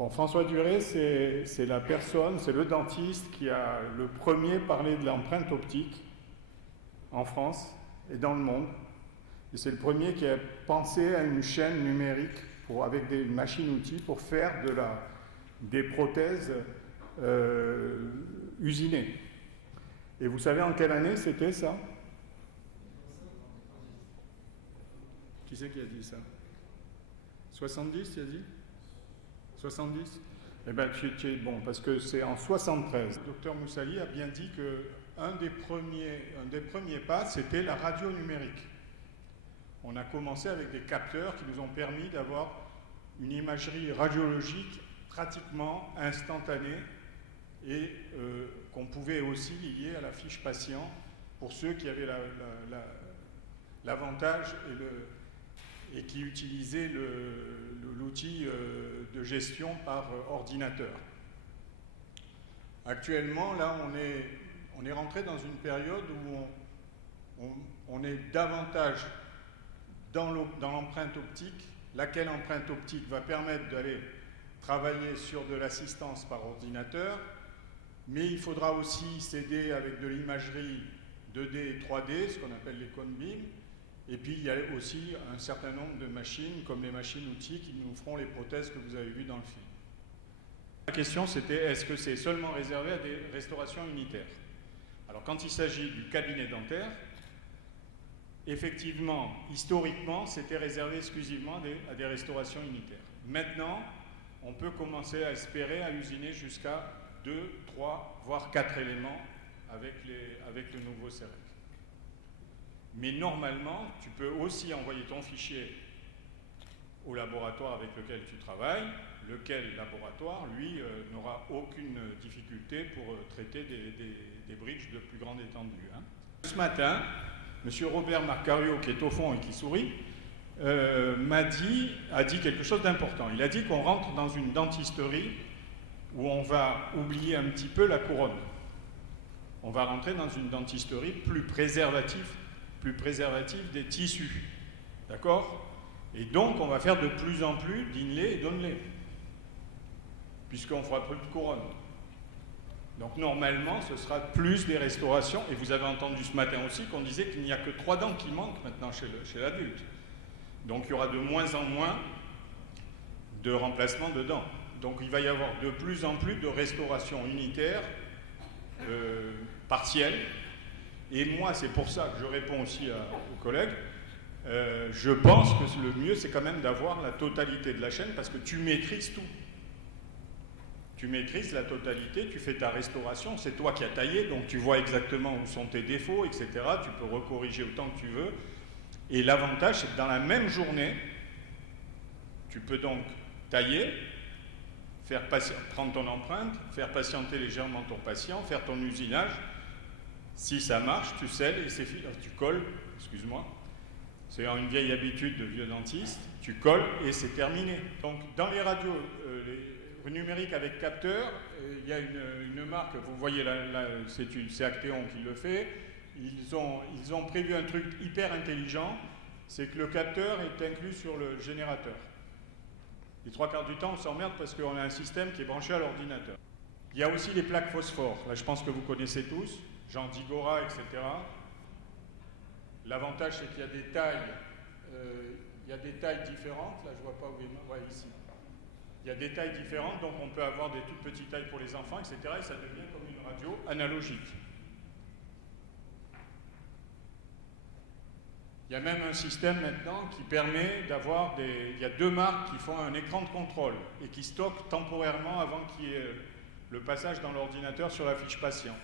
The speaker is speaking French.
Bon, François Duret, c'est la personne, c'est le dentiste qui a le premier parlé de l'empreinte optique en France et dans le monde. Et c'est le premier qui a pensé à une chaîne numérique avec des machines-outils pour faire des prothèses usinées. Et vous savez en quelle année c'était ça? Qui c'est qui a dit ça? 70, tu as dit? 70? Eh bien, tu es bon, parce que c'est en 73. Le docteur Moussali a bien dit qu'un des premiers pas, c'était la radio numérique. On a commencé avec des capteurs qui nous ont permis d'avoir une imagerie radiologique pratiquement instantanée et qu'on pouvait aussi lier à la fiche patient pour ceux qui avaient l'avantage et qui utilisaient l'outil de gestion par ordinateur. Actuellement, là, on est rentré dans une période où on est davantage dans l'empreinte optique, laquelle empreinte optique va permettre d'aller travailler sur de l'assistance par ordinateur, mais il faudra aussi s'aider avec de l'imagerie 2D et 3D, ce qu'on appelle les cônes BIM. Et puis il y a aussi un certain nombre de machines, comme les machines-outils, qui nous feront les prothèses que vous avez vues dans le film. La question c'était, est-ce que c'est seulement réservé à des restaurations unitaires? Alors quand il s'agit du cabinet dentaire, effectivement, historiquement, c'était réservé exclusivement à des restaurations unitaires. Maintenant, on peut commencer à espérer à usiner jusqu'à 2, 3, voire 4 éléments avec le nouveau CEREC. Mais normalement, tu peux aussi envoyer ton fichier au laboratoire avec lequel tu travailles, lequel laboratoire, lui, n'aura aucune difficulté pour traiter des bridges de plus grande étendue. Hein. Ce matin, M. Robert Marcario, qui est au fond et qui sourit, a dit quelque chose d'important. Il a dit qu'on rentre dans une dentisterie où on va oublier un petit peu la couronne. On va rentrer dans une dentisterie plus préservative des tissus. D'accord? Et donc, on va faire de plus en plus d'inlay et d'onlay, puisqu'on ne fera plus de couronne. Donc, normalement, ce sera plus des restaurations. Et vous avez entendu ce matin aussi qu'on disait qu'il n'y a que 3 dents qui manquent maintenant chez l'adulte. Donc, il y aura de moins en moins de remplacement de dents. Donc, il va y avoir de plus en plus de restaurations unitaires, partielles. Et moi, c'est pour ça que je réponds aussi aux collègues. Je pense que le mieux, c'est quand même d'avoir la totalité de la chaîne parce que tu maîtrises tout. Tu maîtrises la totalité, tu fais ta restauration, c'est toi qui as taillé, donc tu vois exactement où sont tes défauts, etc. Tu peux recorriger autant que tu veux. Et l'avantage, c'est que dans la même journée, tu peux donc tailler, prendre ton empreinte, faire patienter légèrement ton patient, faire ton usinage. Si ça marche, tu scelles et c'est fini. Tu colles, excuse-moi. C'est une vieille habitude de vieux dentiste. Tu colles et c'est terminé. Donc, dans les radios numériques avec capteur, il y a une marque, vous voyez là, c'est Actéon qui le fait. Ils ont prévu un truc hyper intelligent, c'est que le capteur est inclus sur le générateur. Les 3/4 du temps, on s'emmerde parce qu'on a un système qui est branché à l'ordinateur. Il y a aussi les plaques phosphore. Là, je pense que vous connaissez tous. Jean Digora, etc. L'avantage, c'est qu'il y a des tailles, différentes. Là, je ne vois pas où il est. Ouais, ici. Il y a des tailles différentes, donc on peut avoir des toutes petites tailles pour les enfants, etc. Et ça devient comme une radio analogique. Il y a même un système maintenant qui permet d'avoir il y a 2 marques qui font un écran de contrôle et qui stockent temporairement avant qu'il y ait le passage dans l'ordinateur sur la fiche patient.